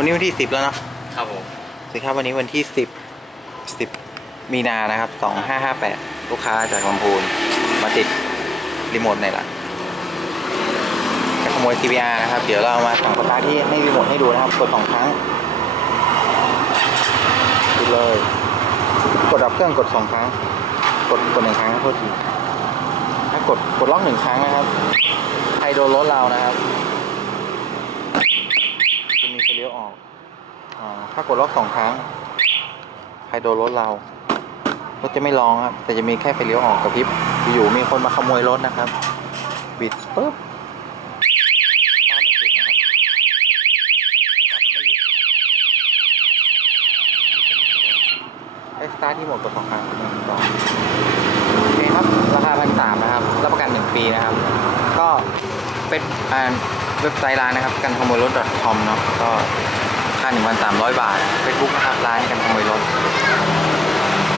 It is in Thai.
วันนี้วันที่สิบแล้วเนาะครับผมสวัสดีครับวันนี้วันที่สิบสิบมีนานะครับสองห้าห้าแปดลูกค้าจากลำพูนมาติดรีโมทในร้านจะขโมย TVR นะครับ เดี๋ยวเราเอามาสั่งสตาร์ทที่ให้รีโมทให้ดูนะครับ กดสองครั้งดูเลย กดดับเครื่องกดสองครั้ง กดกดหนึ่งครั้งโทษทีถ้ากดกดล็อกหนึ่งครั้งนะครับใครโดนรถเรานะครับจะมีไฟ เลี้ยวออกอถ้ากดล็อกสองครั้ง ใครโดนรถเรา รถจะไม่ร้องครับ แต่จะมีแค่ไฟเลี้ยวออกกับพริบ อยู่มีคนมาขโมยรถนะครับ บิดปุ๊บตามไม่ติดนะครับกลับไม่หยุดไอ้สตาร์ทที่หมดกดสองครั้งหนึ่งสองโอเคครับ ราคาพันสามนะครับ รับประกันหนึ่งปีนะครับ ก็เป็นอ่า เว็บไซต์ร้านนะครับ กันขโมยรถ .com เนาะก็ค่า 1,300 บาทเฟซบุ๊กนะครับร้านกันขโมยรถ